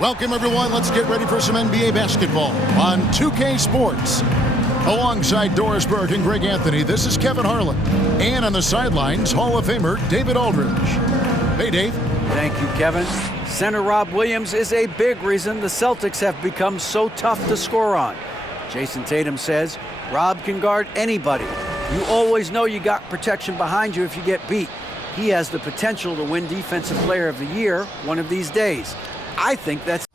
Welcome, everyone. Let's get ready for some NBA basketball on 2K Sports. Alongside Doris Burke and Greg Anthony, this is Kevin Harlan. And on the sidelines, Hall of Famer David Aldridge. Hey, Dave. Thank you, Kevin. Center Rob Williams is a big reason the Celtics have become so tough to score on. Jason Tatum says Rob can guard anybody. You always know you got protection behind you if you get beat. He has the potential to win Defensive Player of the Year one of these days. I think that's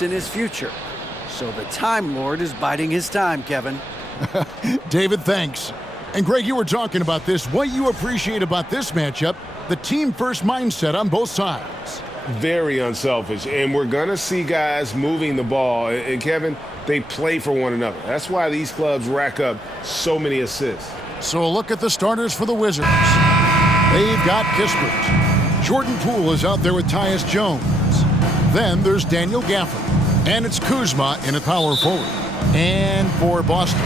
in his future. So the Time Lord is biding his time, Kevin. David, thanks. And Greg, you were talking about this. What you appreciate about this matchup, the team-first mindset on both sides. Very unselfish, and we're going to see guys moving the ball. And Kevin, they play for one another. That's why these clubs rack up so many assists. So a look at the starters for the Wizards. They've got Kispert. Jordan Poole is out there with Tyus Jones. Then there's Daniel Gafford. And it's Kuzma in at power forward. And for Boston,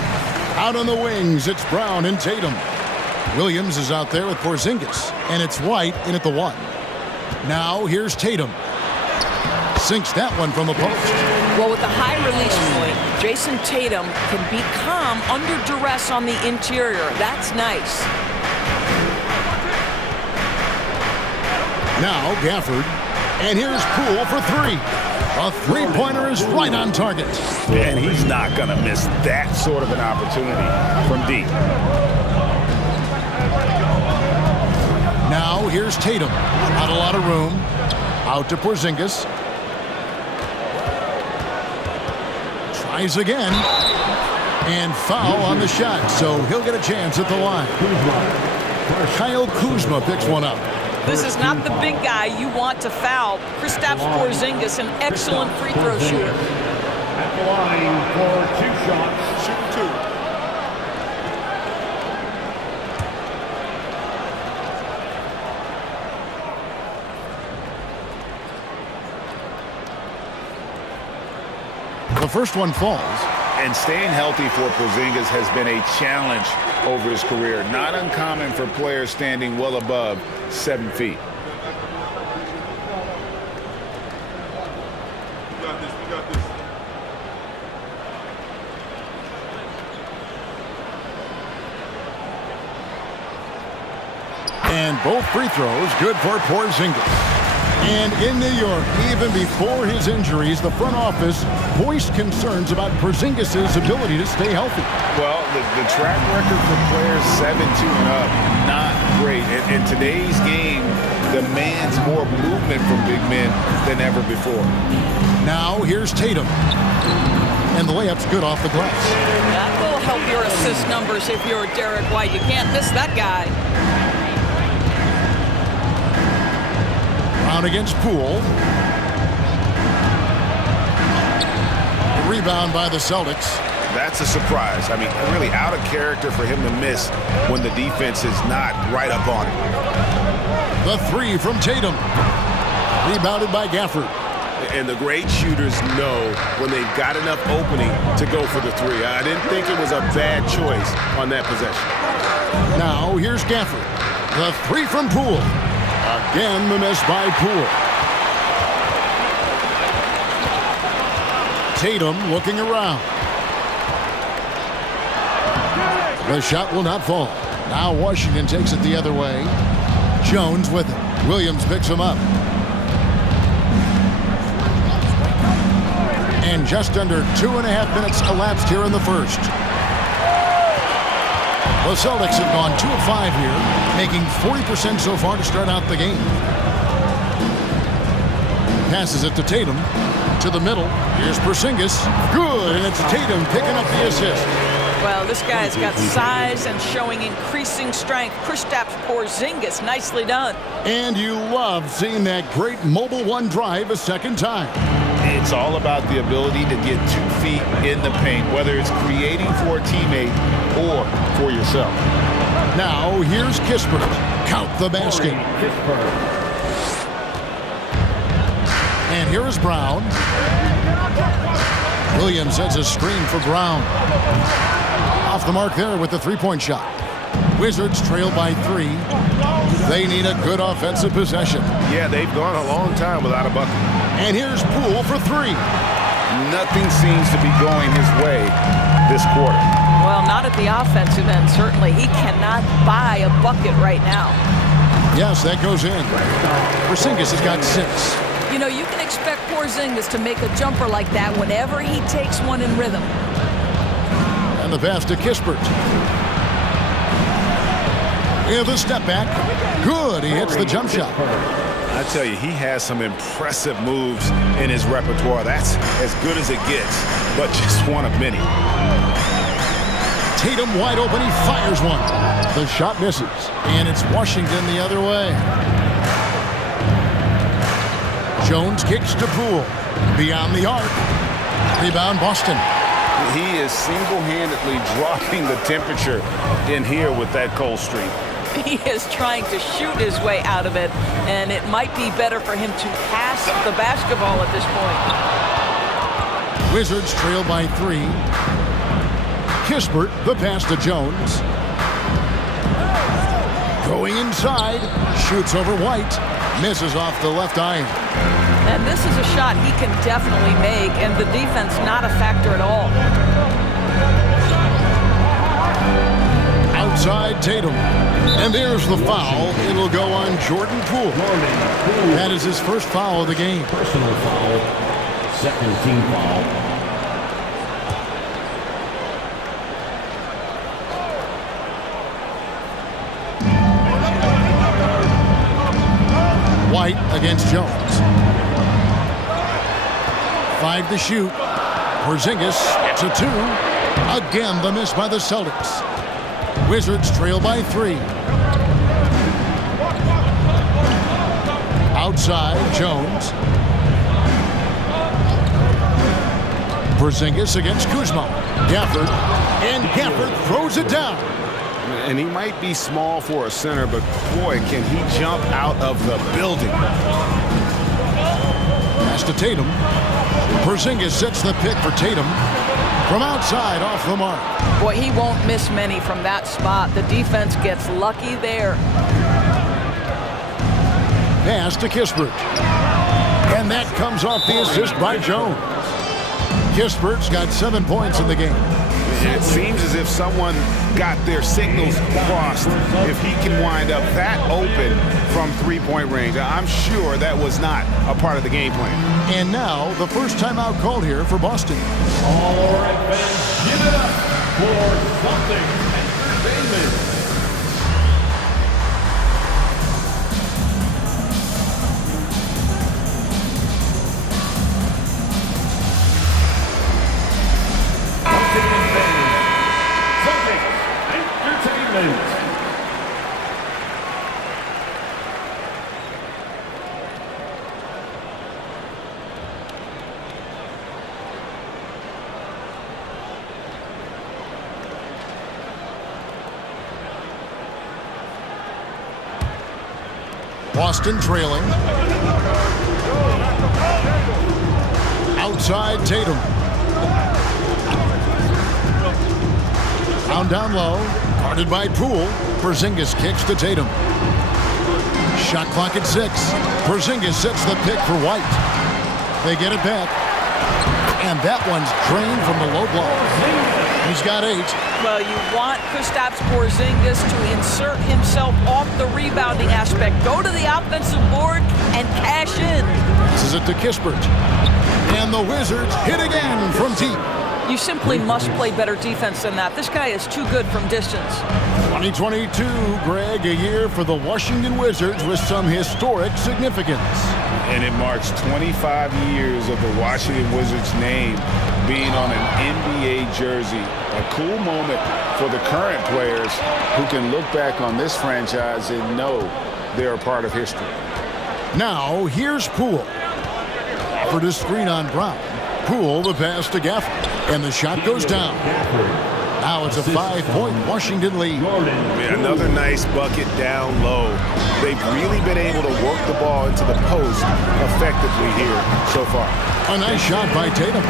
out on the wings, it's Brown and Tatum. Williams is out there with Porzingis. And it's White in at the 1. Now here's Tatum. Sinks that one from the post. Well, with the high release point, Jason Tatum can be calm under duress on the interior. That's nice. Now Gafford. And here's Poole for 3. A three-pointer is right on target. And he's not going to miss that sort of an opportunity from deep. Now here's Tatum. Not a lot of room. Out to Porzingis. Tries again. And foul on the shot, so he'll get a chance at the line. Kyle Kuzma picks one up. This is not the big guy you want to foul. Kristaps Porzingis, an excellent free throw shooter. At the line for 2 shots, shoot 2. The first one falls. And staying healthy for Porzingis has been a challenge over his career. Not uncommon for players standing well above 7 feet. And both free throws good for Porzingis. And in New York, even before his injuries, the front office voiced concerns about Porzingis' ability to stay healthy. Well, the track record for players 7-2 and up, not great. In today's game demands more movement from big men than ever before. Now here's Tatum. And the layup's good off the glass. That will help your assist numbers if you're Derek White. You can't miss that guy. Brown against Poole. Rebound by the Celtics. That's a surprise. I mean, really out of character for him to miss when the defense is not right up on him. The 3 from Tatum. Rebounded by Gafford. And the great shooters know when they've got enough opening to go for the 3. I didn't think it was a bad choice on that possession. Now here's Gafford. The 3 from Poole. Again, the miss by Poole. Tatum looking around. The shot will not fall. Now Washington takes it the other way. Jones with it. Williams picks him up. And just under 2.5 minutes elapsed here in the first. The Celtics have gone 2 of 5 here, making 40% so far to start out the game. Passes it to Tatum. To the middle. Here's Porzingis. Good, and it's Tatum picking up the assist. Well, this guy's got size and showing increasing strength. Kristaps Porzingis, nicely done. And you love seeing that great mobile one drive a second time. It's all about the ability to get 2 feet in the paint, whether it's creating for a teammate or for yourself. Now here's Kispert. Count the basket. And here is Brown. Williams sets a screen for Brown. Off the mark there with the three-point shot. Wizards trail by 3. They need a good offensive possession. Yeah, they've gone a long time without a bucket. And here's Poole for three. Nothing seems to be going his way this quarter. Well, not at the offensive end, certainly. He cannot buy a bucket right now. Yes, that goes in. Porzingis has got 6. You know, you can expect Porzingis to make a jumper like that whenever he takes one in rhythm. And the pass to Kispert. Yeah, the step back. Good. He hits the jump shot. I tell you, he has some impressive moves in his repertoire. That's as good as it gets, but just one of many. Tatum wide open. He fires one. The shot misses. And it's Washington the other way. Jones kicks to Poole. Beyond the arc. Rebound Boston. He is single-handedly dropping the temperature in here with that cold streak. He is trying to shoot his way out of it, and it might be better for him to pass the basketball at this point. Wizards trail by 3. Kispert, the pass to Jones. Going inside, shoots over White, misses off the left iron. And this is a shot he can definitely make, and the defense not a factor at all. Outside Tatum. And there's the foul. It'll go on Jordan Poole. That is his first foul of the game. Personal foul. Second team foul. White against Jones. 5 to shoot. Porzingis to 2. Again, the miss by the Celtics. Wizards trail by 3. Outside, Jones. Porzingis against Kuzma. Gafford. And Gafford throws it down. And he might be small for a center, but boy, can he jump out of the building. Pass to Tatum. Porzingis sets the pick for Tatum. From outside, off the mark. Boy, he won't miss many from that spot. The defense gets lucky there. Pass to Kispert. And that comes off the assist by Jones. Kispert's got 7 points in the game. It seems as if someone got their signals crossed. If he can wind up that open from three-point range, I'm sure that was not a part of the game plan. And now, the first timeout called here for Boston. All right, fans, give it up for Celtics Entertainment. Boston trailing. Outside Tatum. Down low. Guarded by Poole. Porzingis kicks to Tatum. Shot clock at 6. Porzingis sets the pick for White. They get it back. And that one's drained from the low block. He's got 8. Well, you want Kristaps Porzingis to insert himself off the rebounding aspect. Go to the offensive board and cash in. Passes it to Kispert. And the Wizards hit again from deep. You simply must play better defense than that. This guy is too good from distance. 2022, Greg, a year for the Washington Wizards with some historic significance. And it marks 25 years of the Washington Wizards name being on an NBA jersey. A cool moment for the current players who can look back on this franchise and know they're a part of history. Now, here's Poole. Offered a screen on Brown. Poole, the pass to Gafford. And the shot goes down. Now it's a 5-point Washington lead. Yeah, another nice bucket down low. They've really been able to work the ball into the post effectively here so far. A nice shot by Tatum.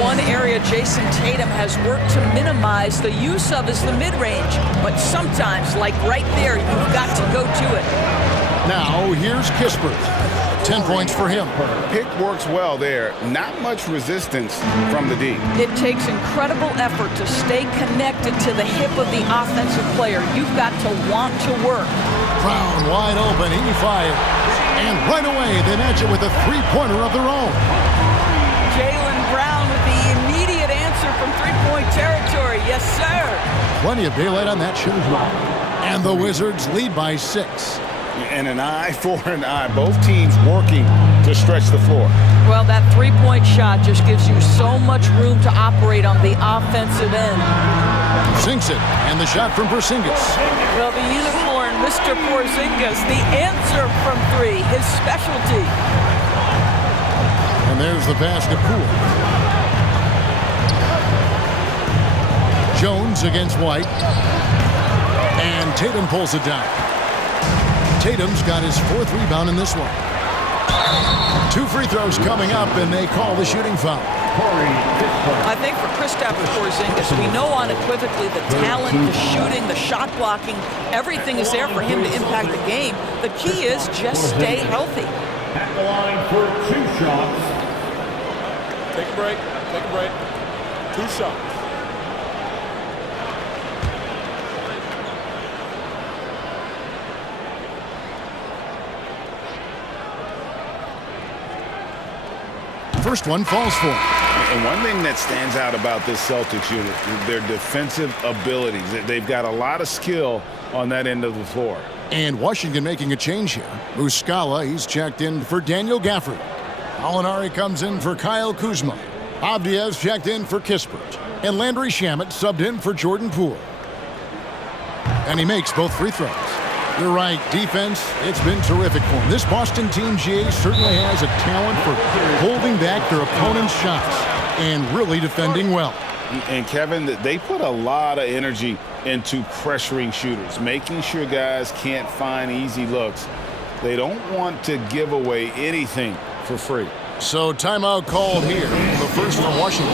One area Jason Tatum has worked to minimize the use of is the mid-range. But sometimes, like right there, you've got to go to it. Now here's Kispert. 10 points for him. Pick works well there. Not much resistance from the D. It takes incredible effort to stay connected to the hip of the offensive player. You've got to want to work. Brown wide open. He fires. And right away, they match it with a three-pointer of their own. Jaylen Brown with the immediate answer from three-point territory. Yes, sir. Plenty of daylight on that shot. And the Wizards lead by 6. And an eye for an eye. Both teams working to stretch the floor. Well, that three-point shot just gives you so much room to operate on the offensive end. Sinks it. And the shot from Porzingis. Well, the unicorn, Mr. Porzingis, the answer from three, his specialty. And there's the pass to Poole. Jones against White. And Tatum pulls it down. Tatum's got his 4th rebound in this one. 2 free throws coming up, and they call the shooting foul. I think for Kristaps Porzingis, we know unequivocally the talent, the shooting, the shot blocking, everything is there for him to impact the game. The key is just stay healthy. At the line for 2 shots. Take a break. Take a break. 2 shots. First one falls for him. And one thing that stands out about this Celtics unit, their defensive abilities. They've got a lot of skill on that end of the floor. And Washington making a change here. Muscala, he's checked in for Daniel Gafford. Alinari comes in for Kyle Kuzma. Avdiaz checked in for Kispert. And Landry Shamet subbed in for Jordan Poole. And he makes both free throws. You're right, defense, it's been terrific for him. This Boston team, GA, certainly has a talent for holding back their opponent's shots and really defending well. And Kevin, they put a lot of energy into pressuring shooters, making sure guys can't find easy looks. They don't want to give away anything for free. So timeout called here. The first for Washington.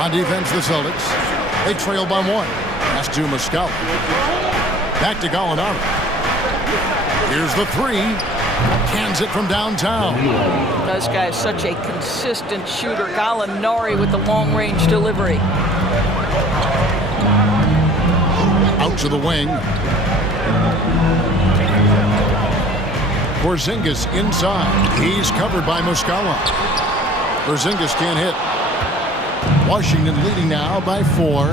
On defense, the Celtics. They trail by 1. Pass to Muscala. Back to Gallinari. Here's the 3. Cans it from downtown. This guy is such a consistent shooter. Gallinari with the long-range delivery. Out to the wing. Porzingis inside. He's covered by Muscala. Porzingis can't hit. Washington leading now by 4.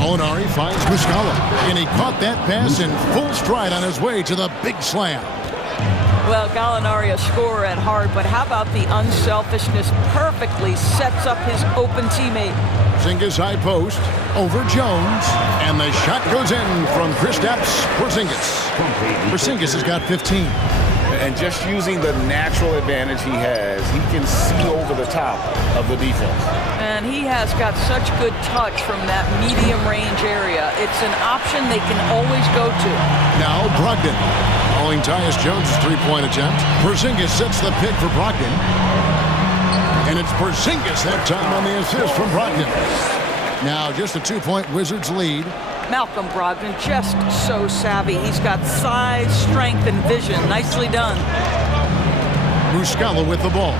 Alinari finds Muscala, and he caught that pass in full stride on his way to the big slam. Well, Gallinari a scorer at heart, but how about the unselfishness? Perfectly sets up his open teammate. Porzingis high post over Jones, and the shot goes in from Kristaps Porzingis. Porzingis has got 15. And just using the natural advantage he has, he can see over the top of the defense. And he has got such good touch from that medium range area. It's an option they can always go to. Now Brogdon following Tyus Jones' three-point attempt. Porzingis sets the pick for Brogdon. And it's Porzingis that time on the assist from Brogdon. Now just a 2-point Wizards lead. Malcolm Brogdon just so savvy. He's got size, strength, and vision. Nicely done. Muscala with the ball.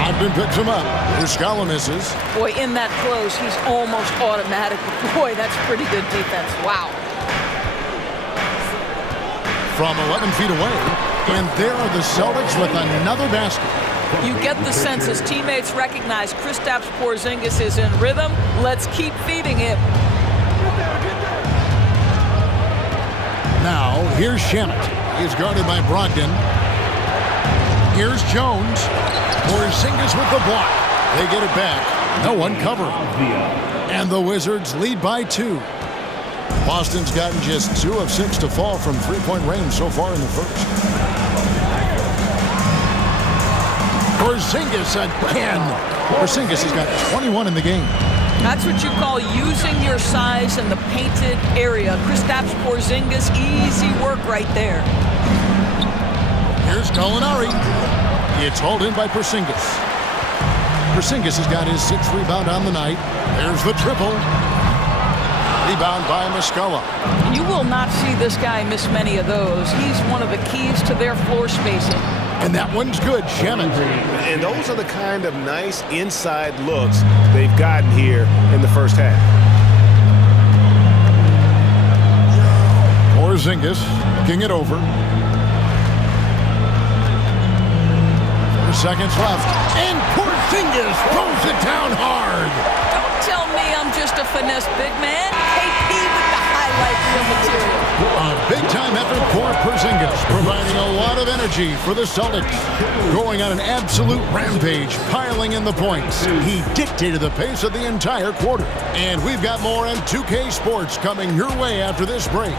Ogden picks him up. Muscala misses. Boy, in that close, he's almost automatic. Boy, that's pretty good defense. Wow. From 11 feet away. And there are the Celtics with another basket. You get the sense his teammates recognize Kristaps Porzingis is in rhythm. Let's keep feeding him. Now, here's Shamet. He's guarded by Brogdon. Here's Jones. Porzingis with the block. They get it back. No one covering. And the Wizards lead by 2. Boston's gotten just 2 of 6 to fall from three-point range so far in the first. Porzingis again. Porzingis has got 21 in the game. That's what you call using your size in the painted area. Kristaps Porzingis, easy work right there. Here's Gallinari. It's hauled in by Porzingis. Porzingis has got his 6th rebound on the night. There's the triple. Rebound by Muscala. You will not see this guy miss many of those. He's one of the keys to their floor spacing. And that one's good, Shamet. And those are the kind of nice inside looks they've gotten here in the first half. Porzingis kicking it over. 4 seconds left. And Porzingis throws it down hard. Don't tell me I'm just a finesse big man. KP with the highlight reel material. A big-time effort for Porzingis, providing a lot of energy for the Celtics. Going on an absolute rampage, piling in the points. He dictated the pace of the entire quarter. And we've got more on 2K Sports coming your way after this break.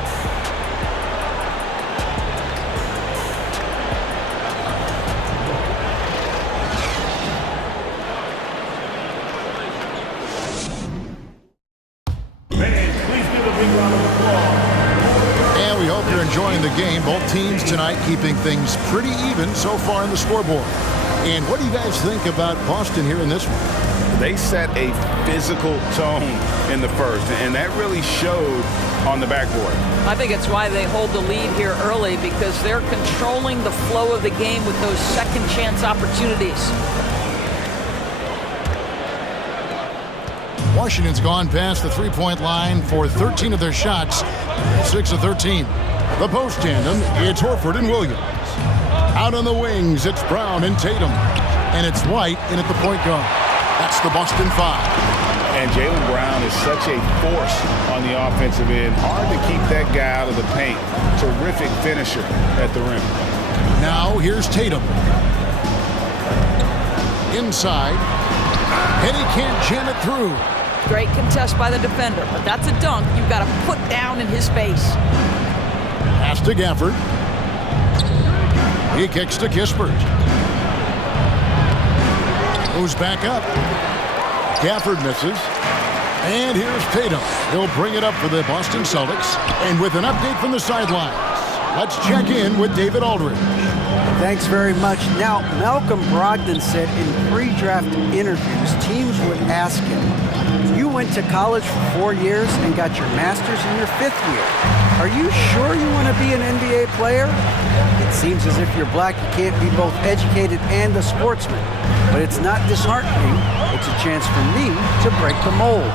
Enjoying the game. Both teams tonight keeping things pretty even so far in the scoreboard. And what do you guys think about Boston here in this one? They set a physical tone in the first, and that really showed on the backboard. I think it's why they hold the lead here early, because they're controlling the flow of the game with those second chance opportunities. Washington's gone past the three-point line for 13 of their shots, 6 of 13. The post tandem, it's Horford and Williams. Out on the wings, it's Brown and Tatum. And it's White in at the point guard. That's the Boston 5. And Jaylen Brown is such a force on the offensive end. Hard to keep that guy out of the paint. Terrific finisher at the rim. Now here's Tatum. Inside. And he can't jam it through. Great contest by the defender, but that's a dunk you've got to put down in his face. Pass to Gafford. He kicks to Kispert. Goes back up. Gafford misses. And here's Tatum. He'll bring it up for the Boston Celtics. And with an update from the sidelines, let's check in with David Aldridge. Thanks very much. Now, Malcolm Brogdon said in pre-draft interviews, teams would ask him, you went to college for 4 years and got your master's in your 5th year. Are you sure you want to be an NBA player? It seems as if you're black, you can't be both educated and a sportsman. But it's not disheartening. It's a chance for me to break the mold.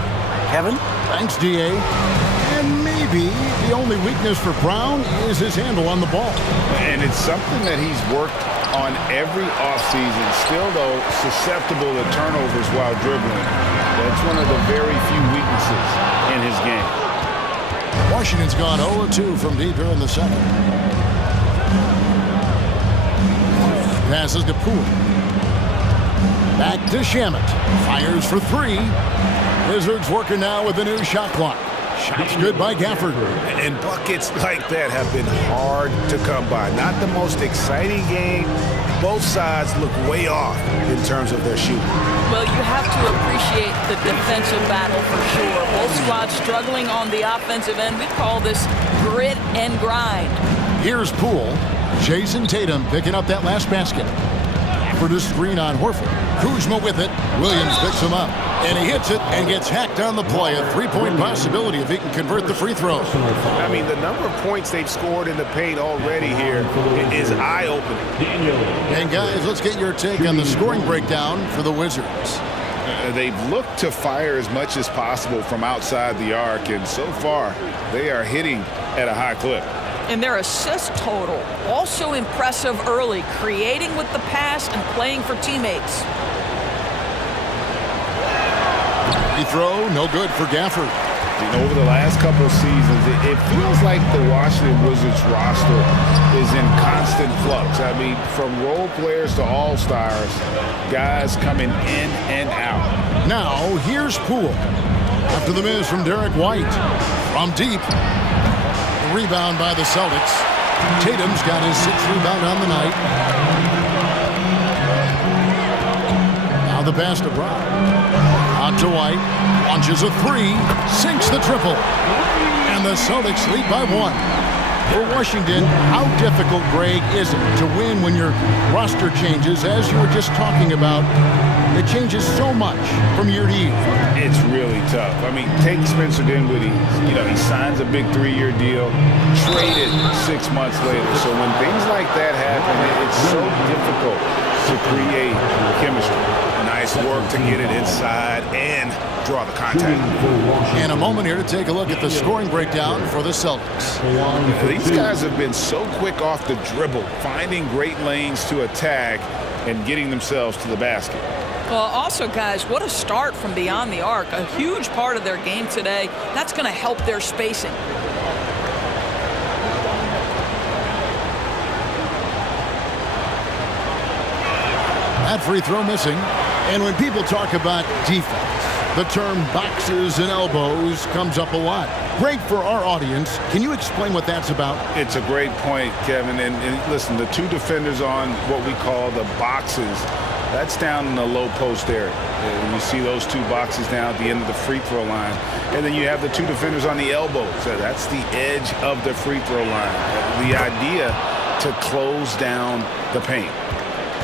Kevin? Thanks, D.A. And maybe the only weakness for Brown is his handle on the ball. And it's something that he's worked on every offseason. Still, though, susceptible to turnovers while dribbling. That's one of the very few weaknesses in his game. Washington's gone 0-2 from deep here in the second. Passes to Poole. Back to Shamet. Fires for 3. Wizards working now with the new shot clock. Shots good by Gafford. And buckets like that have been hard to come by. Not the most exciting game. Both sides look way off in terms of their shooting. Well, you have to appreciate the defensive battle for sure. Both squads struggling on the offensive end. We call this grit and grind. Here's Poole. Jason Tatum picking up that last basket. For the screen on Horford. Kuzma with it. Williams picks him up. And he hits it and gets hacked on the play. A three-point possibility if he can convert the free throw. I mean, the number of points they've scored in the paint already here is eye-opening. And guys, let's get your take on the scoring breakdown for the Wizards. They've looked to fire as much as possible from outside the arc, and so far they are hitting at a high clip. And their assist total, also impressive early, creating with the pass and playing for teammates. Free throw, no good for Gafford. Over the last couple of seasons, it feels like the Washington Wizards roster is in constant flux. I mean, from role players to all-stars, guys coming in and out. Now, here's Poole. After the miss from Derek White. From deep. A rebound by the Celtics. Tatum's got his 6th rebound on the night. Now the pass to Brown. Out to White. Launches a three. Sinks the triple. And the Celtics lead by 1. For Washington, how difficult, Greg, is it to win when your roster changes, as you were just talking about? It changes so much from year to year. It's really tough. I mean, take Spencer Dinwiddie. He signs a big 3-year deal, traded 6 months later. So when things like that happen, it's so difficult to create chemistry. Nice work to get it inside and draw the contact. And a moment here to take a look at the scoring breakdown for the Celtics. These guys have been so quick off the dribble, finding great lanes to attack and getting themselves to the basket. Well, also, guys, what a start from beyond the arc. A huge part of their game today. That's going to help their spacing. That free throw missing. And when people talk about defense, the term boxes and elbows comes up a lot. Great for our audience. Can you explain what that's about? It's a great point, Kevin. And listen, the 2 defenders on what we call the boxes, that's down in the low post area. And you see those 2 boxes down at the end of the free throw line. And then you have the 2 defenders on the elbows. That's the edge of the free throw line. The idea to close down the paint.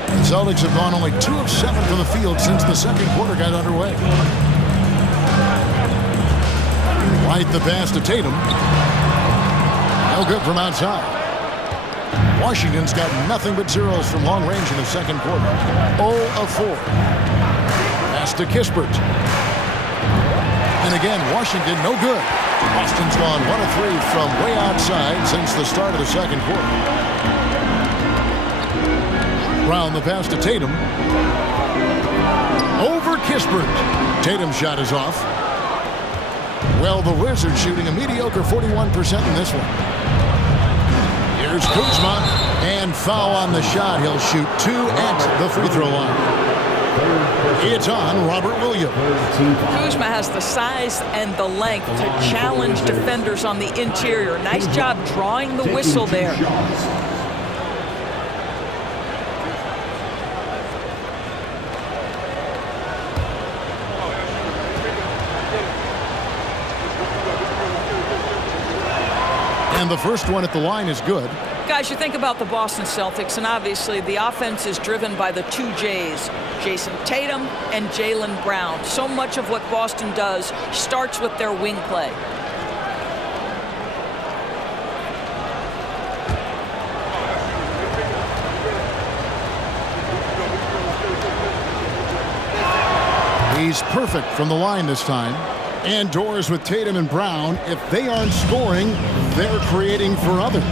The Celtics have gone only 2 of 7 from the field since the second quarter got underway. White the pass to Tatum. No good from outside. Washington's got nothing but zeros from long range in the second quarter. 0 of 4. Pass to Kispert. And again, Washington no good. Boston's gone 1 of 3 from way outside since the start of the second quarter. Brown the pass to Tatum. Over Kispert. Tatum's shot is off. Well, the Wizards shooting a mediocre 41% in this one. Here's Kuzma. And foul on the shot. He'll shoot 2 at the free throw line. It's on Robert Williams. Kuzma has the size and the length to challenge defenders on the interior. Nice job drawing the whistle there. And the first one at the line is good. Guys, you think about the Boston Celtics, and obviously the offense is driven by the 2 J's, Jason Tatum and Jaylen Brown. So much of what Boston does starts with their wing play. He's perfect from the line this time. And doors with Tatum and Brown. If they aren't scoring, they're creating for others.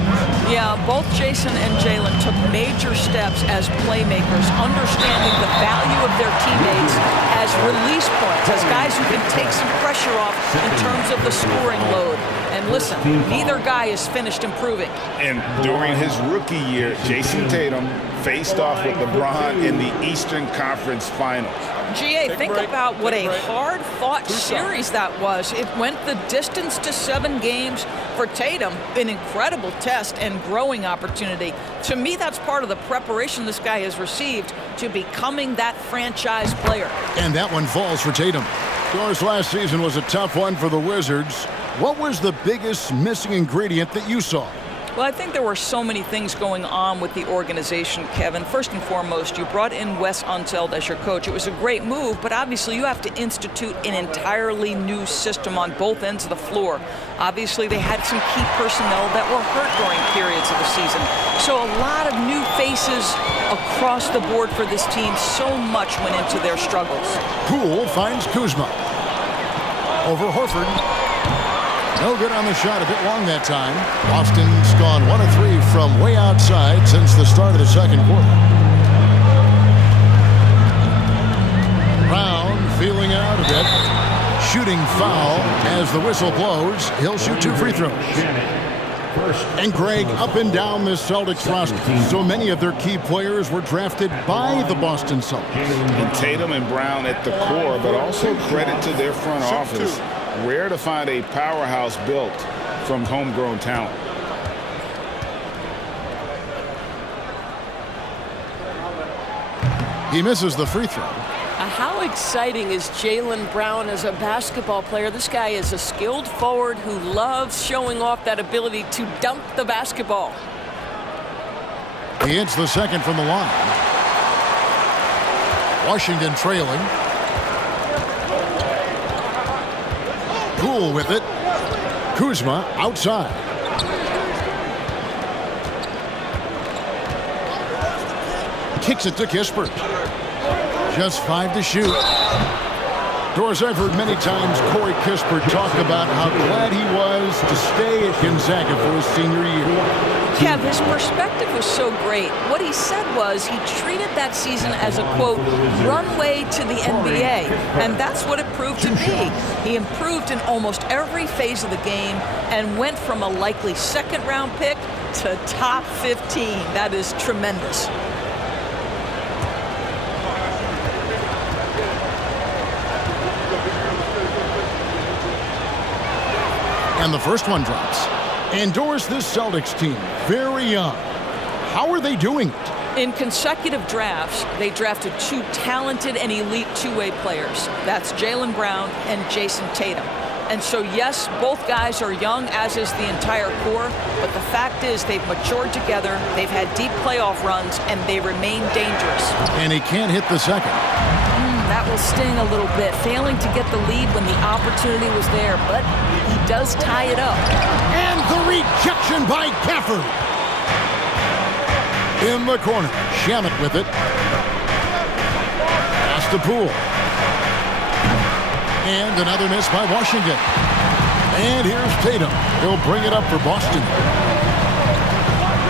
Yeah, both Jason and Jaylen took major steps as playmakers, understanding the value of their teammates as release points, as guys who can take some pressure off in terms of the scoring load. And listen, neither guy is finished improving. And during his rookie year, Jason Tatum faced off with LeBron in the Eastern Conference Finals. GA, think about what a hard-fought series that was. It went the distance to 7 games. For Tatum, an incredible test and growing opportunity. To me, that's part of the preparation this guy has received to becoming that franchise player. And that one falls for Tatum. Yours last season was a tough one for the Wizards. What was the biggest missing ingredient that you saw? Well, I think there were so many things going on with the organization, Kevin. First and foremost, you brought in Wes Unseld as your coach. It was a great move, but obviously you have to institute an entirely new system on both ends of the floor. Obviously, they had some key personnel that were hurt during periods of the season. So a lot of new faces across the board for this team. So much went into their struggles. Poole finds Kuzma. Over Horford. No good on the shot, a bit long that time. Boston's gone 1 of 3 from way outside since the start of the second quarter. Brown feeling it out a bit. Shooting foul as the whistle blows. He'll shoot 2 free throws. And Greg, up and down this Celtics roster, so many of their key players were drafted by the Boston Celtics. And Tatum and Brown at the core, but also credit to their front office. Rare to find a powerhouse built from homegrown talent. He misses the free throw. How exciting is Jaylen Brown as a basketball player? This guy is a skilled forward who loves showing off that ability to dunk the basketball. He hits the second from the line. Washington trailing. Poole with it. Kuzma outside. Kicks it to Kispert. Just 5 to shoot. Doris, I've heard many times Corey Kispert talk about how glad he was to stay at Gonzaga for his senior year. Kev, his perspective was so great. What he said was he treated that season as a, quote, runway to the NBA. And that's what it proved to be. He improved in almost every phase of the game and went from a likely second-round pick to top 15. That is tremendous. And the first one drops. And Doris, this Celtics team, very young. How are they doing it? In consecutive drafts, they drafted 2 talented and elite two-way players. That's Jaylen Brown and Jason Tatum. And so, yes, both guys are young, as is the entire core. But the fact is they've matured together, they've had deep playoff runs, and they remain dangerous. And he can't hit the second. That will sting a little bit, failing to get the lead when the opportunity was there, but he does tie it up. And the rejection by Gafford. In the corner, Shamet with it. Pass to Poole. And another miss by Washington. And here's Tatum. He'll bring it up for Boston.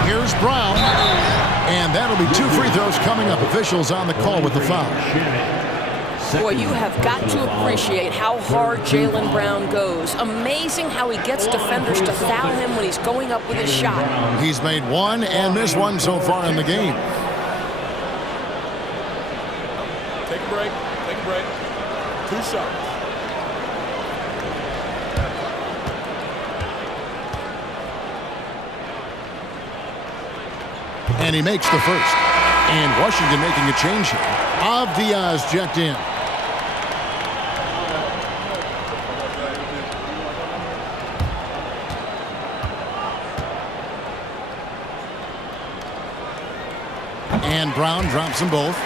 Here's Brown. And that'll be 2 free throws coming up. Officials on the call with the foul. Boy, you have got to appreciate how hard Jaylen Brown goes. Amazing how he gets defenders to foul him when he's going up with his shot. He's made 1 and missed 1 so far in the game. Take a break. Take a break. 2 shots. And he makes the first. And Washington making a change here. Diaz checked in. And Brown drops them both.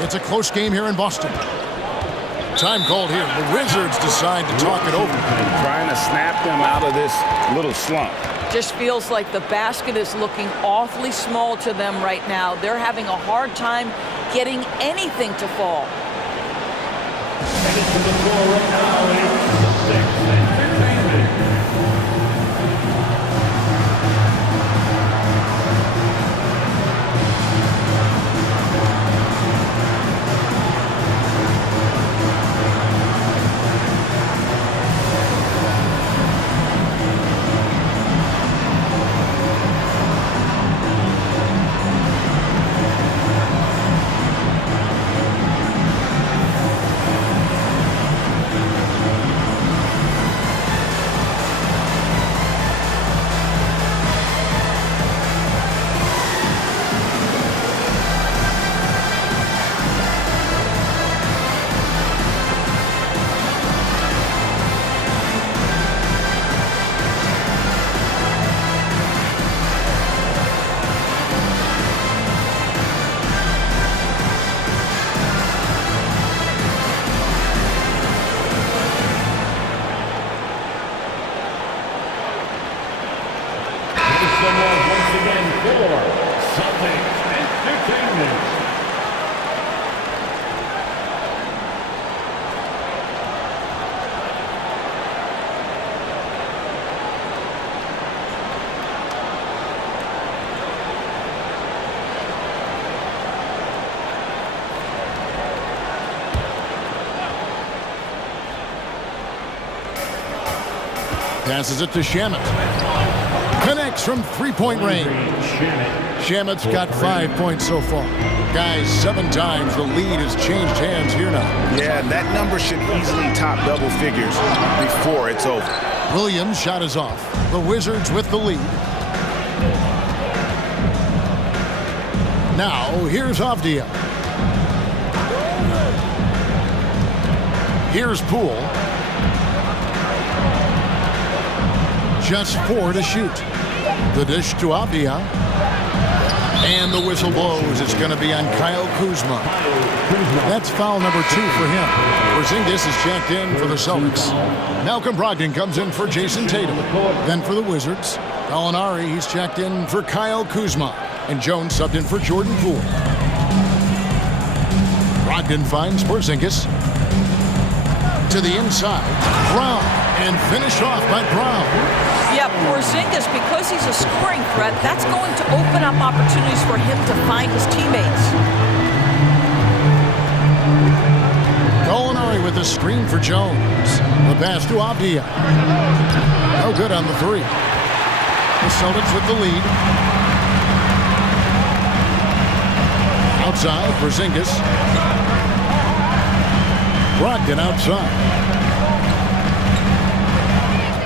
It's a close game here in Boston. Time called here. The Wizards decide to talk it over. Trying to snap them out of this little slump. Just feels like the basket is looking awfully small to them right now. They're having a hard time getting anything to fall. Taking to the floor right now is Celtics Entertainment. Passes it to Shamet. Connects from three-point range. Shamet's got 5 points so far. Guys, 7 times the lead has changed hands here now. Yeah, that number should easily top double figures before it's over. Williams' shot is off. The Wizards with the lead. Now, here's Avdia. Here's Poole. Just 4 to shoot. The dish to Avdia. And the whistle blows. It's going to be on Kyle Kuzma. That's foul number 2 for him. Porzingis is checked in for the Celtics. Malcolm Brogdon comes in for Jason Tatum. Then for the Wizards, Gallinari, he's checked in for Kyle Kuzma. And Jones subbed in for Jordan Poole. Brogdon finds Porzingis. To the inside. Brown. And finished off by Brown. Yeah, Porzingis, because he's a scoring threat, that's going to open up opportunities for him to find his teammates. Gallinari with a screen for Jones. The pass to Avdia. No good on the 3. The Celtics with the lead. Outside, Porzingis. Brogdon outside.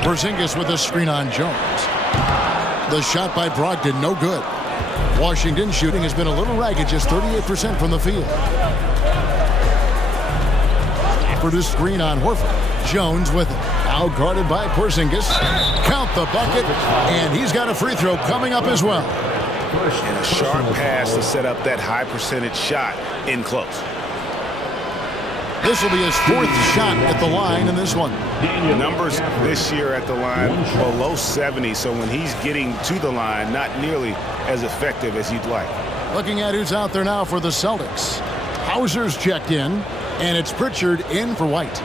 Porzingis with a screen on Jones. The shot by Brogdon, no good. Washington shooting has been a little ragged, just 38% from the field. For the screen on Horford. Jones with it. Now guarded by Porzingis. Count the bucket, and he's got a free throw coming up as well. And a sharp pass to set up that high percentage shot in close. This will be his 4th shot at the line in this one. Numbers this year at the line below 70, so when he's getting to the line, not nearly as effective as you'd like. Looking at who's out there now for the Celtics. Hauser's checked in, and it's Pritchard in for White.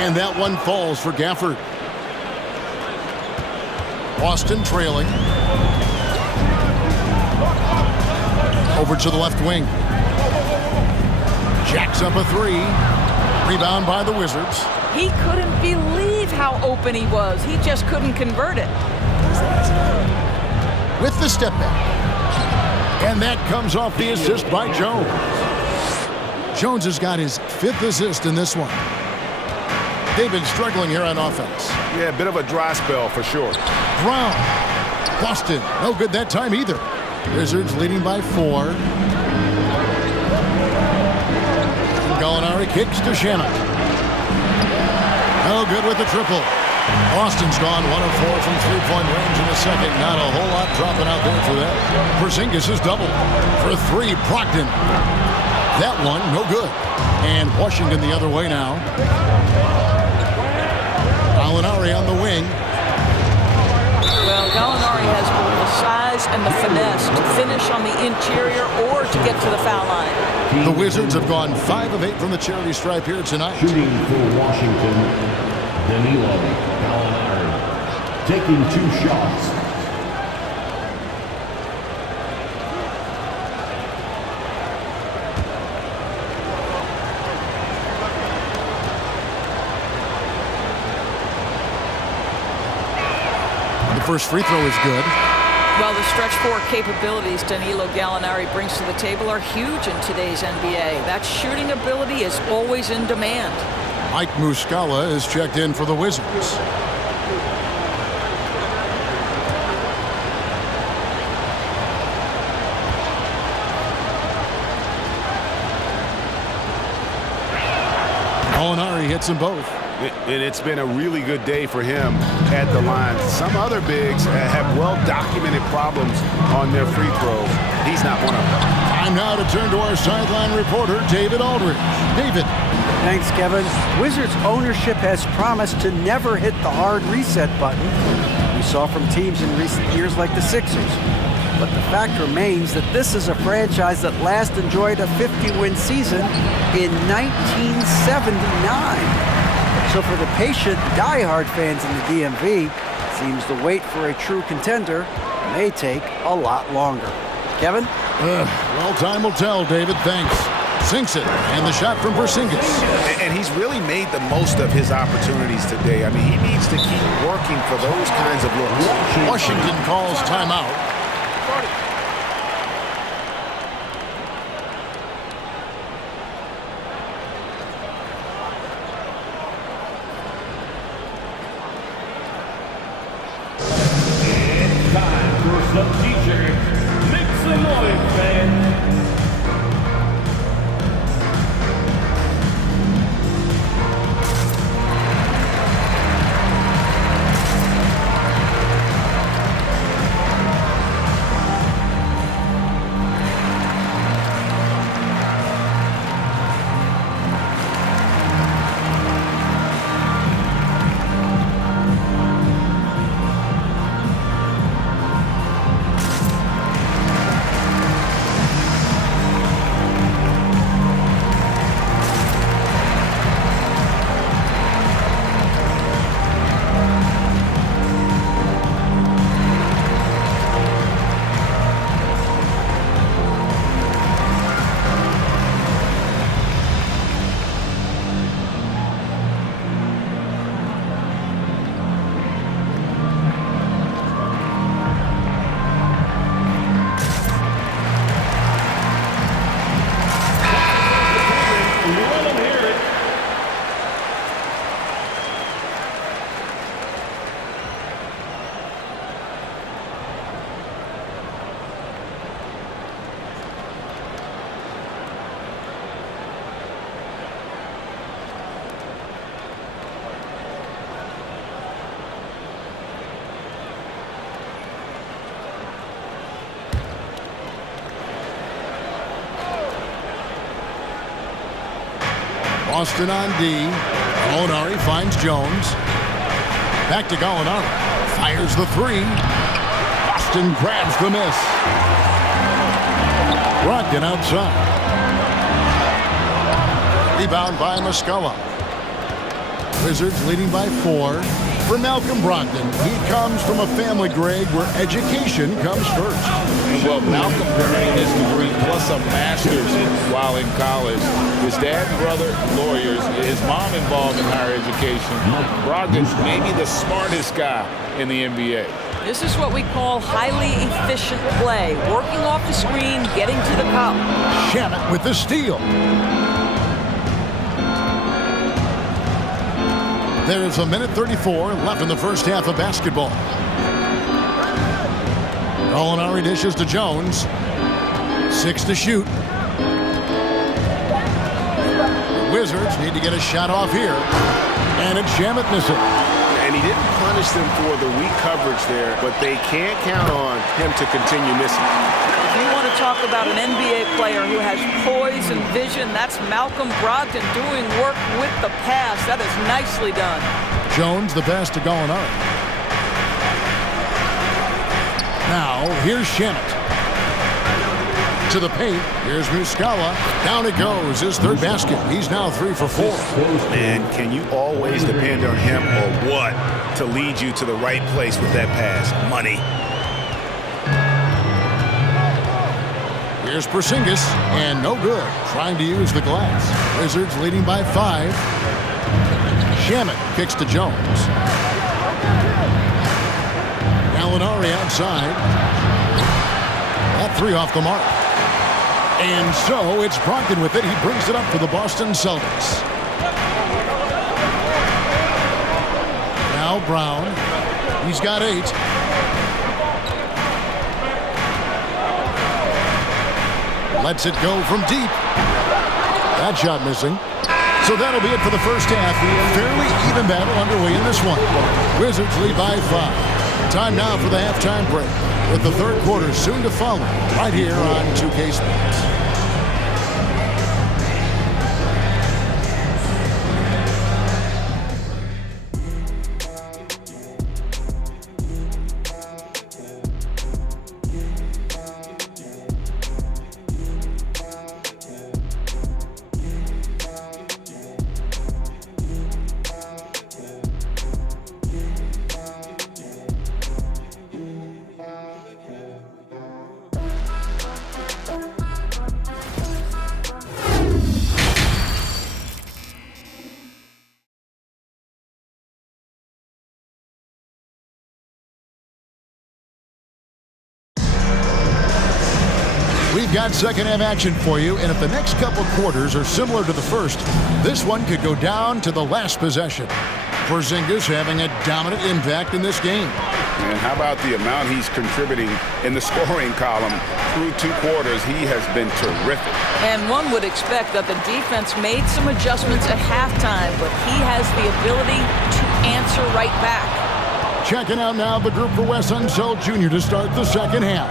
And that one falls for Gafford. Boston trailing. Over to the left wing. Jacks up a 3. Rebound by the Wizards. He couldn't believe how open he was. He just couldn't convert it. With the step back. And that comes off the assist by Jones. Jones has got his 5th assist in this one. They've been struggling here on offense. Yeah, a bit of a dry spell for sure. Brown. Boston. No good that time either. Wizards leading by 4. Gallinari kicks to Shamet. No good with the triple. Boston's gone 1 of 4 from three-point range in the second. Not a whole lot dropping out there for that. Porzingis is doubled. For 3, Brogdon. That one, no good. And Washington the other way now. Gallinari on the wing. Well, Gallinari has both the size and the finesse to finish on the interior or to get to the foul line. The Wizards have gone 5 of 8 from the charity stripe here tonight. Shooting for Washington, Danilo Gallinari, taking 2 shots. First free throw is good. Well, the stretch 4 capabilities Danilo Gallinari brings to the table are huge in today's NBA. That shooting ability is always in demand. Mike Muscala is checked in for the Wizards. Gallinari hits them both. And it's been a really good day for him at the line. Some other bigs have well-documented problems on their free throws. He's not one of them. Time now to turn to our sideline reporter, David Aldridge. David. Thanks, Kevin. Wizards ownership has promised to never hit the hard reset button we saw from teams in recent years like the Sixers. But the fact remains that this is a franchise that last enjoyed a 50-win season in 1979. So for the patient, die-hard fans in the DMV, Seems the wait for a true contender may take a lot longer. Kevin? Well, time will tell, David. Thanks. Sinks it, and the shot from Porzingis. And he's really made the most of his opportunities today. I mean, he needs to keep working for those kinds of looks. Washington calls timeout. It's time for some t-shirts. Make some noise, fans. Boston on D. Gallinari finds Jones. Back to Gallinari. Fires the three. Boston grabs the miss. Brogdon outside. Rebound by Muscala. Wizards leading by 4. For Malcolm Brogdon, he comes from a family, Greg, where education comes first. Well, Malcolm earning his degree plus a master's while in college. His dad and brother, lawyers. His mom involved in higher education. Brogdon's maybe the smartest guy in the NBA. This is what we call highly efficient play. Working off the screen, getting to the cup. Shamet with the steal. There's a minute 34 left in the first half of basketball. Gallinari dishes to Jones. 6 to shoot. The Wizards need to get a shot off here. And it's Shamet missing. And he didn't punish them for the weak coverage there, but they can't count on him to continue missing. If you want to talk about an NBA player who has poise and vision, that's Malcolm Brogdon doing work with the pass. That is nicely done. Jones, the pass to Gallinari. Now, here's Shamet. To the paint. Here's Muscala. Down it goes. His third basket. He's now 3 for 4. Man, can you always depend on him or what to lead you to the right place with that pass? Money. Here's Porzingis, and no good. Trying to use the glass. Wizards leading by 5. Shamet kicks to Jones. Gallinari outside. That 3 off the mark. And so it's Brogdon with it. He brings it up for the Boston Celtics. Now Brown. He's got 8. Lets it go from deep. That shot missing. So that'll be it for the first half. Fairly even battle underway in this one. Wizards lead by 5. Time now for the halftime break, with the third quarter soon to follow, right here on 2K Sports. We've got second half action for you, and if the next couple quarters are similar to the first, this one could go down to the last possession. Porzingis having a dominant impact in this game. And how about the amount he's contributing in the scoring column? Through 2 quarters, he has been terrific. And one would expect that the defense made some adjustments at halftime, but he has the ability to answer right back. Checking out now the group for Wes Unseld Jr. to start the second half.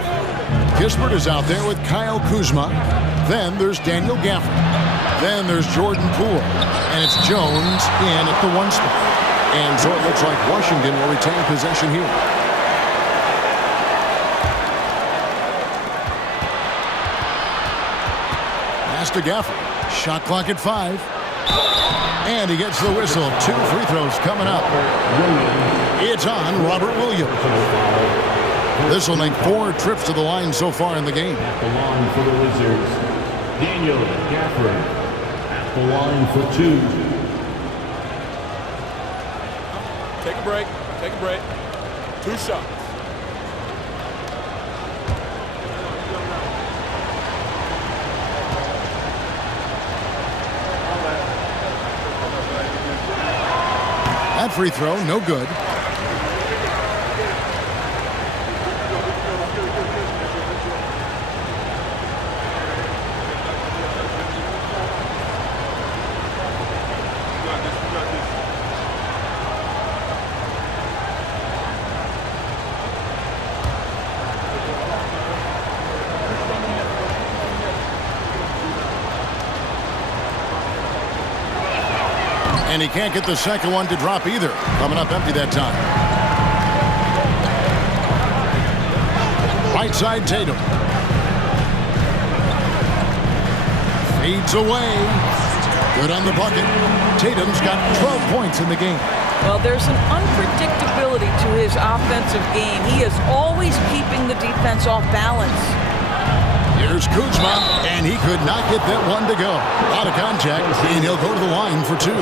Kispert is out there with Kyle Kuzma. Then there's Daniel Gafford. Then there's Jordan Poole. And it's Jones in at the 1 spot. And so it looks like Washington will retain possession here. Pass to Gafford. Shot clock at 5. And he gets the whistle. 2 free throws coming up. It's on Robert Williams. This will make 4 trips to the line so far in the game. At the line for the Wizards, Daniel Gafford. At the line for 2. Take a break. Take a break. 2 shots. That free throw, no good. And he can't get the second one to drop either. Coming up empty that time. Right side Tatum. Feeds away. Good on the bucket. Tatum's got 12 points in the game. Well, there's an unpredictability to his offensive game. He is always keeping the defense off balance. Here's Kuzma, and he could not get that one to go. Out of contact, and he'll go to the line for 2.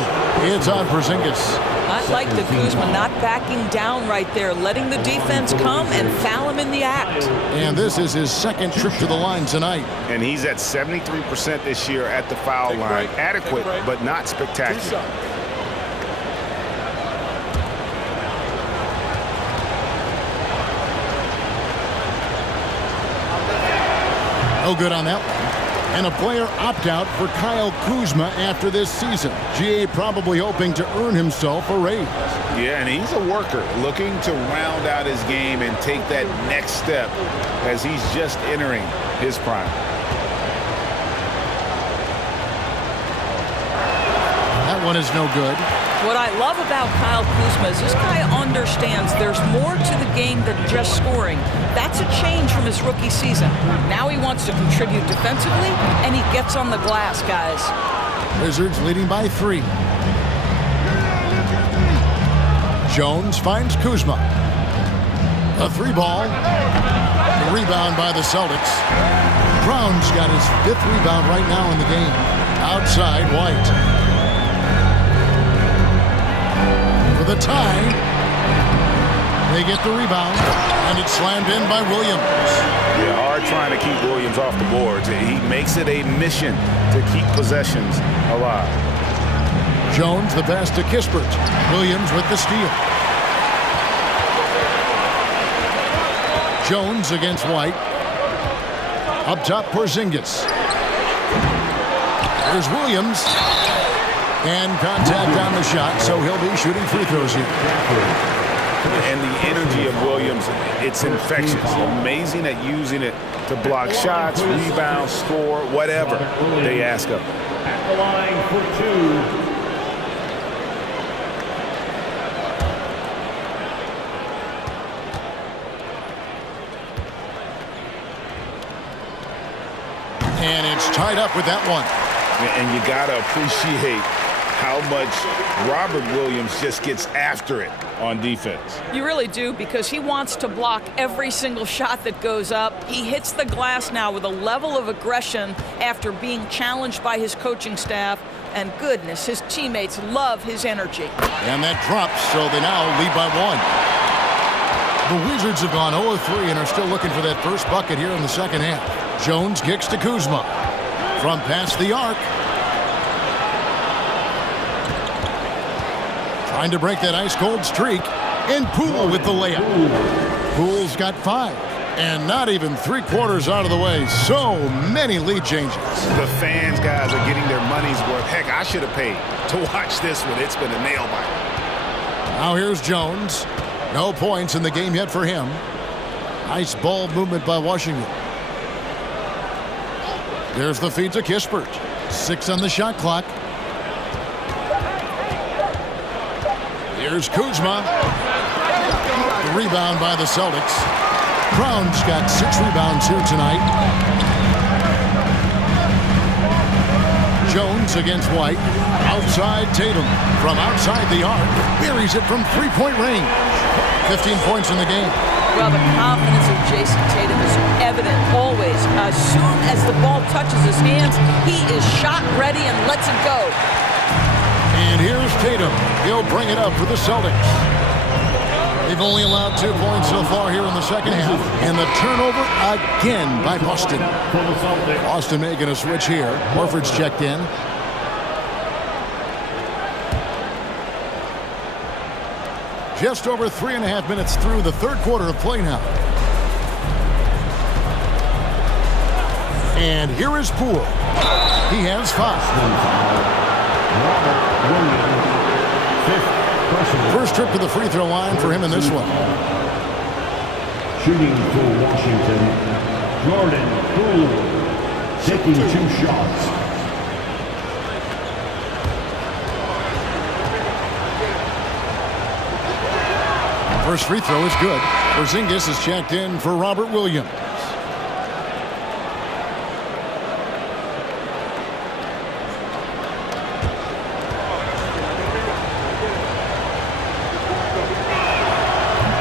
It's on Porzingis. I like the Kuzma not backing down right there, letting the defense come and foul him in the act. And this is his second trip to the line tonight. And he's at 73% this year at the foul line. Adequate, but not spectacular. No good on that one. And a player opt-out for Kyle Kuzma after this season. GA probably hoping to earn himself a raise. Yeah, and he's a worker looking to round out his game and take that next step as he's just entering his prime. That one is no good. What I love about Kyle Kuzma is this guy understands there's more to the game than just scoring. That's a change from his rookie season. Now he wants to contribute defensively, and he gets on the glass, guys. Wizards leading by 3. Jones finds Kuzma. A 3-ball. Rebound by the Celtics. Brown's got his 5th rebound right now in the game. Outside White. For the tie. They get the rebound, and it's slammed in by Williams. Yeah, hard trying to keep Williams off the boards. He makes it a mission to keep possessions alive. Jones the pass to Kispert. Williams with the steal. Jones against White. Up top, Porzingis. There's Williams. And contact on the shot, so he'll be shooting free throws here. And the energy of Williams, it's infectious. Amazing at using it to block shots, rebound, score, whatever they ask of him. At the line for 2. And it's tied up with that one. And you got to appreciate how much Robert Williams just gets after it on defense. You really do, because he wants to block every single shot that goes up. He hits the glass now with a level of aggression after being challenged by his coaching staff. And goodness, his teammates love his energy. And that drops, so they now lead by 1. The Wizards have gone 0-3 and are still looking for that first bucket here in the second half. Jones kicks to Kuzma. From past the arc. Trying to break that ice-cold streak. And Poole with the layup. Poole's got 5. And not even 3/4 out of the way. So many lead changes. The fans, guys, are getting their money's worth. Heck, I should have paid to watch this one. It's been a nail-biter. Now here's Jones. No points in the game yet for him. Nice ball movement by Washington. There's the feed to Kispert. 6 on the shot clock. Here's Kuzma. The rebound by the Celtics. Brown's got 6 rebounds here tonight. Jones against White. Outside Tatum. From outside the arc. Buries it from 3-point range. 15 points in the game. Well, the confidence of Jason Tatum is evident always. As soon as the ball touches his hands, he is shot ready and lets it go. And here's Tatum. He'll bring it up for the Celtics. They've only allowed 2 points so far here in the second half. And the turnover again by Boston. Boston making a switch here. Horford's checked in. Just over 3.5 minutes through the third quarter of play now. And here is Poole. He has 5. First trip to the free throw line for him in this one. Shooting for Washington, Jordan Poole, taking 2 shots. First free throw is good. Porzingis is checked in for Robert Williams.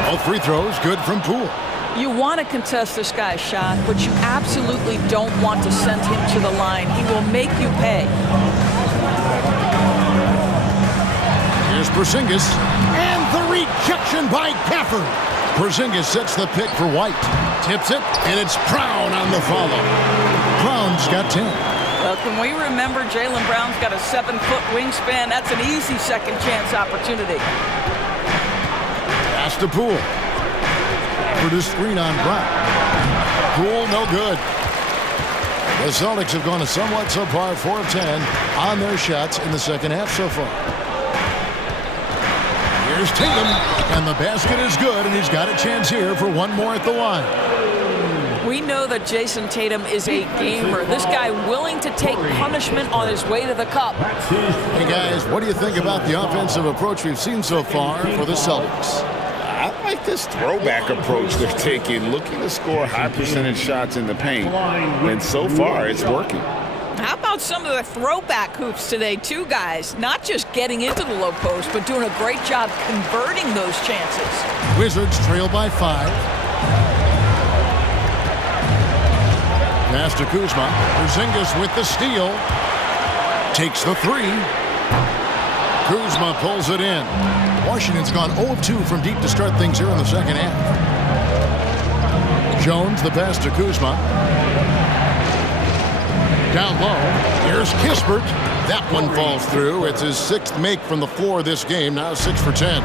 Both free throws good from Poole. You want to contest this guy's shot, but you absolutely don't want to send him to the line. He will make you pay. Here's Porzingis. And the rejection by Gafford. Porzingis sets the pick for White. Tips it, and it's Brown on the follow. Brown's got 10. Well, can we remember Jaylen Brown's got a 7-foot wingspan? That's an easy second chance opportunity. Pass to Poole. For the screen on Brown. Poole, no good. The Celtics have gone a somewhat subpar 4 of 10 on their shots in the second half so far. Here's Tatum, and the basket is good, and he's got a chance here for one more at the line. We know that Jason Tatum is a gamer. This guy willing to take punishment on his way to the cup. Hey, guys, what do you think about the offensive approach we've seen so far for the Celtics? I like this throwback approach they're taking, looking to score high percentage shots in the paint. And so far, it's working. How about some of the throwback hoops today, too, guys? Not just getting into the low post, but doing a great job converting those chances. Wizards trail by 5. Pass to Kuzma. Porzingis with the steal. Takes the 3. Kuzma pulls it in. Washington's gone 0-2 from deep to start things here in the second half. Jones, the pass to Kuzma. Down low, here's Kispert. That one falls through. It's his 6th make from the floor this game, now 6 for 10.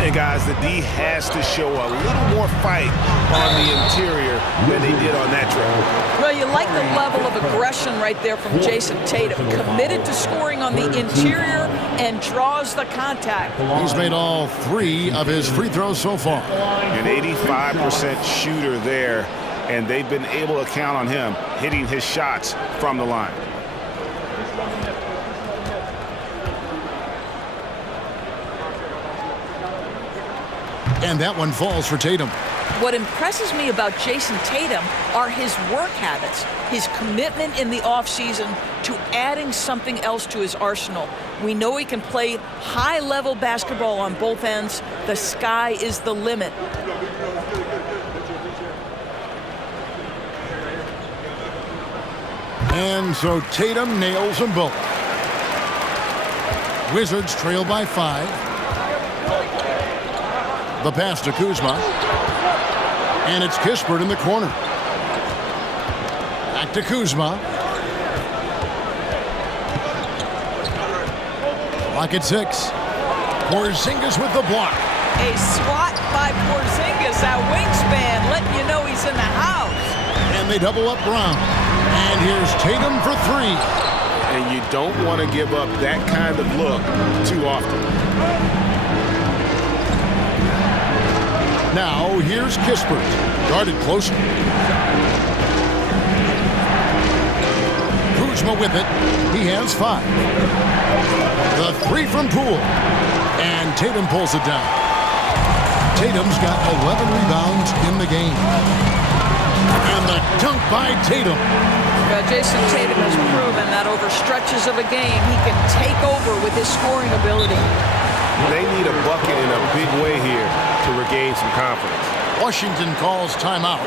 And guys, the D has to show a little more fight on the interior than they did on that drive. Well, you like the level of aggression right there from Jason Tatum. Committed to scoring on the interior and draws the contact. He's made all 3 of his free throws so far. An 85% shooter there, and they've been able to count on him hitting his shots from the line. And that one falls for Tatum. What impresses me about Jason Tatum are his work habits, his commitment in the offseason to adding something else to his arsenal. We know he can play high-level basketball on both ends. The sky is the limit. And so Tatum nails them both. Wizards trail by 5. The pass to Kuzma. And it's Kispert in the corner. Back to Kuzma. Clock at 6. Porzingis with the block. A swat by Porzingis, that wingspan, letting you know he's in the house. And they double up Brown. And here's Tatum for 3. And you don't want to give up that kind of look too often. Now here's Kispert. Guarded closely. Kuzma with it. He has 5. The 3 from Poole. And Tatum pulls it down. Tatum's got 11 rebounds in the game. And the dunk by Tatum. Well, Jason Tatum has proven that over stretches of a game, he can take over with his scoring ability. They need a bucket in a big way here to regain some confidence. Washington calls timeout.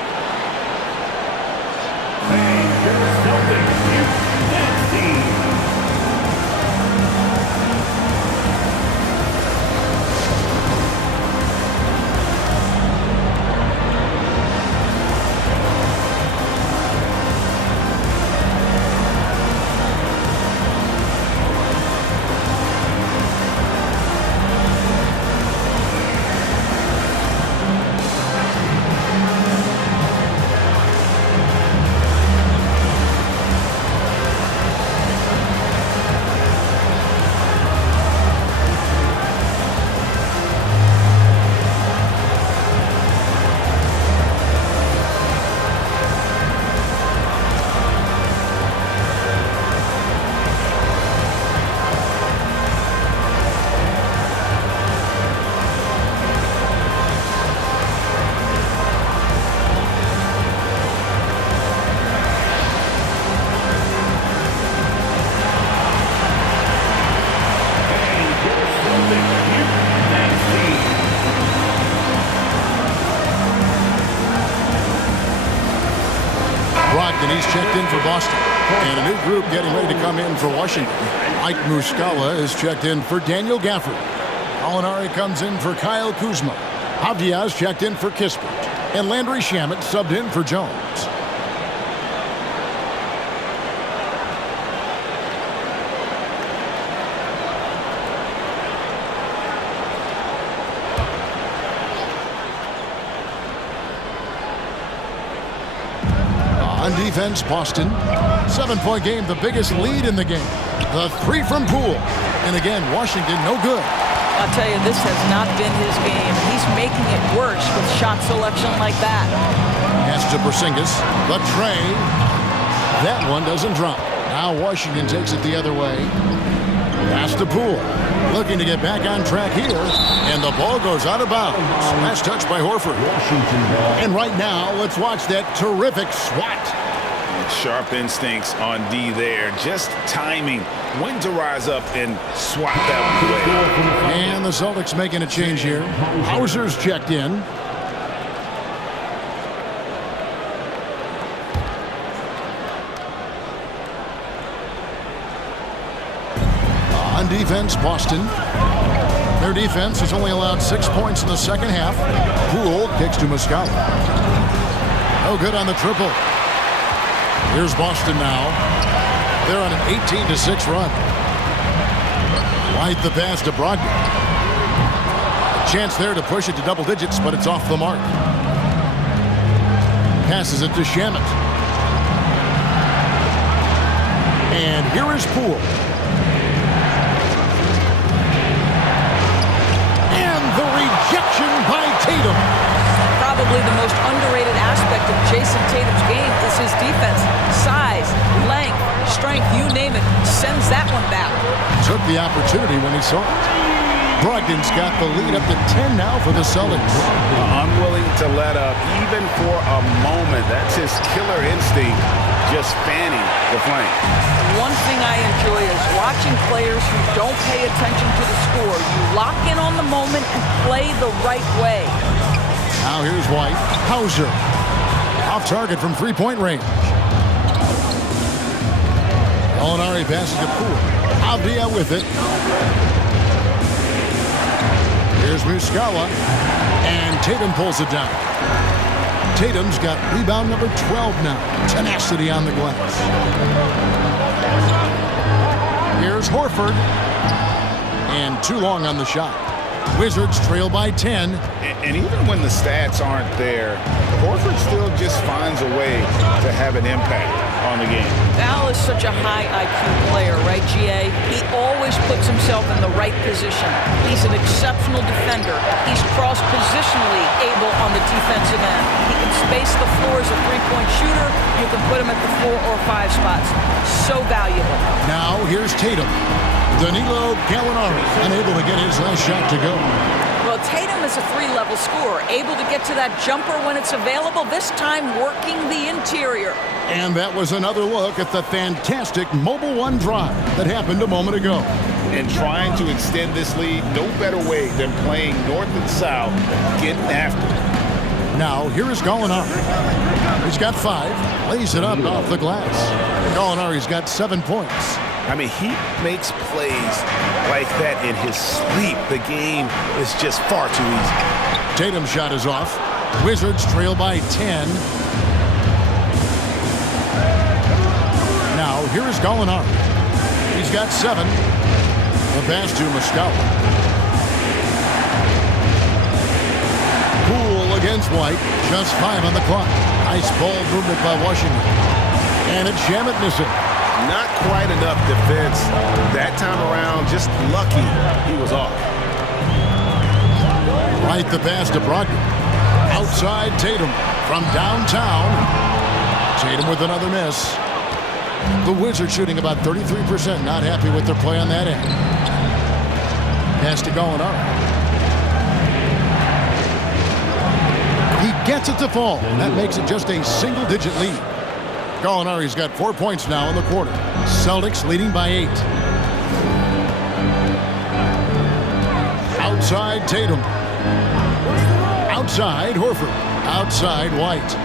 He's checked in for Boston. And a new group getting ready to come in for Washington. Mike Muscala is checked in for Daniel Gafford. Gallinari comes in for Kyle Kuzma. Avdia's checked in for Kispert. And Landry Shamet subbed in for Jones. On defense, Boston. 7-point game, the biggest lead in the game. The 3 from Poole. And again, Washington, no good. I'll tell you, this has not been his game. He's making it worse with shot selection like that. Pass to Porzingis. The tray. That one doesn't drop. Now Washington takes it the other way. Pass to Poole. Looking to get back on track here. And the ball goes out of bounds. Last touch by Horford. And right now, let's watch that terrific swat. Sharp instincts on D there. Just timing when to rise up and swat that one away. And the Celtics making a change here. Hauser's checked in. On defense, Boston. Their defense has only allowed 6 points in the second half. Poole kicks to Muscala. No good on the triple. Here's Boston now. They're on an 18-6 run. White the pass to Brogdon. A chance there to push it to double digits, but it's off the mark. Passes it to Shamet. And here is Poole. And the rejection by Tatum. Probably the most underrated aspect of Jason Tatum's game is his defense. Size, length, strength, you name it, sends that one back. Took the opportunity when he saw it. Brogdon's got the lead up to 10 now for the Celtics. Unwilling to let up even for a moment. That's his killer instinct, just fanning the flank. One thing I enjoy is watching players who don't pay attention to the score. You lock in on the moment and play the right way. Now here's White. Hauser. Off target from three-point range. Gallinari passes to Poole. Avdia with it. Here's Muscala. And Tatum pulls it down. Tatum's got rebound number 12 now. Tenacity on the glass. Here's Horford. And too long on the shot. Wizards trail by 10. And even when the stats aren't there, Horford still just finds a way to have an impact on the game. Al is such a high IQ player, right, GA? He always puts himself in the right position. He's an exceptional defender. He's cross-positionally able on the defensive end. He can space the floor as a three-point shooter. You can put him at the 4 or 5 spots. So valuable. Now here's Tatum. Danilo Gallinari unable to get his last shot to go. Well, Tatum is a 3-level scorer, able to get to that jumper when it's available, this time working the interior. And that was another look at the fantastic Mobile One drive that happened a moment ago. And trying to extend this lead, no better way than playing north and south, getting after it. Now, here is Gallinari. He's got 5, lays it up off the glass. Gallinari's got 7 points. I mean, he makes plays like that in his sleep. The game is just far too easy. Tatum's shot is off. Wizards trail by 10. Now, here is Gallinari. He's got 7. The pass to Moscala. Poole against White. Just 5 on the clock. Nice ball movement by Washington. And it's Shamet missing. Not quite enough defense that time around. Just lucky he was off. Right the pass to Brogdon. Outside Tatum from downtown. Tatum with another miss. The Wizards shooting about 33%. Not happy with their play on that end. Pass to Gallinari. He gets it to fall. That makes it just a single-digit lead. Gallinari's got 4 points now in the quarter. Celtics leading by 8. Outside Tatum. Outside Horford. Outside White.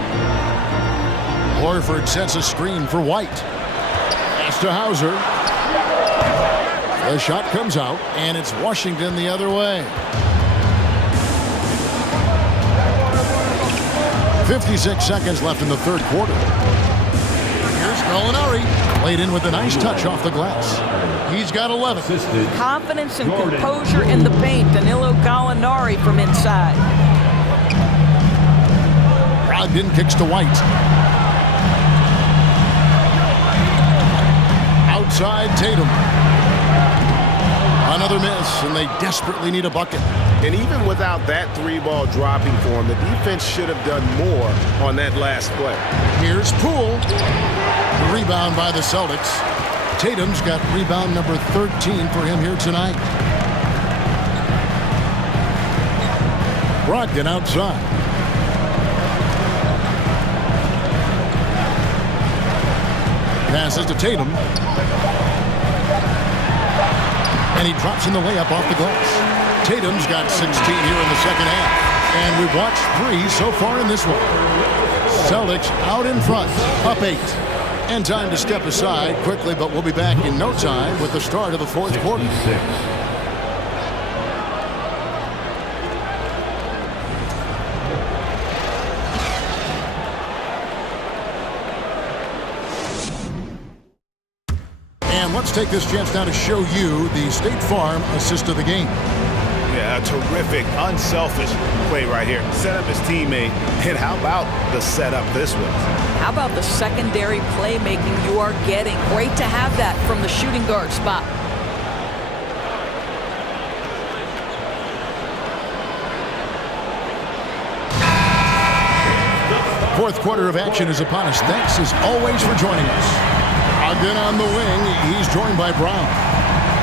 Horford sets a screen for White. Pass to Hauser. The shot comes out, and it's Washington the other way. 56 seconds left in the third quarter. Here's Gallinari. Played in with a nice touch off the glass. He's got 11. Confidence and composure in the paint. Danilo Gallinari from inside. Brogdon kicks to White. Outside Tatum. Another miss, and they desperately need a bucket. And even without that 3-ball dropping for him, the defense should have done more on that last play. Here's Poole. The rebound by the Celtics. Tatum's got rebound number 13 for him here tonight. Brogdon outside. Passes to Tatum. And he drops in the layup off the glass. Tatum's got 16 here in the second half. And we've watched 3 so far in this one. Celtics out in front, up 8. And time to step aside quickly, but we'll be back in no time with the start of the fourth quarter. And let's take this chance now to show you the State Farm assist of the game. Yeah, a terrific, unselfish play right here. Set up his teammate. And how about the setup this was? How about the secondary playmaking you are getting? Great to have that from the shooting guard spot. Fourth quarter of action is upon us. Thanks as always for joining us. Brogdon on the wing. He's joined by Brown.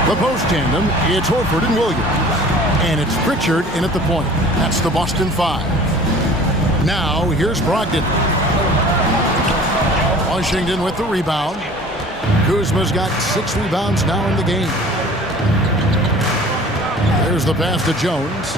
The post tandem, it's Horford and Williams. And it's Pritchard in at the point. That's the Boston 5. Now, here's Brogdon. Washington with the rebound. Kuzma's got 6 rebounds now in the game. There's the pass to Jones.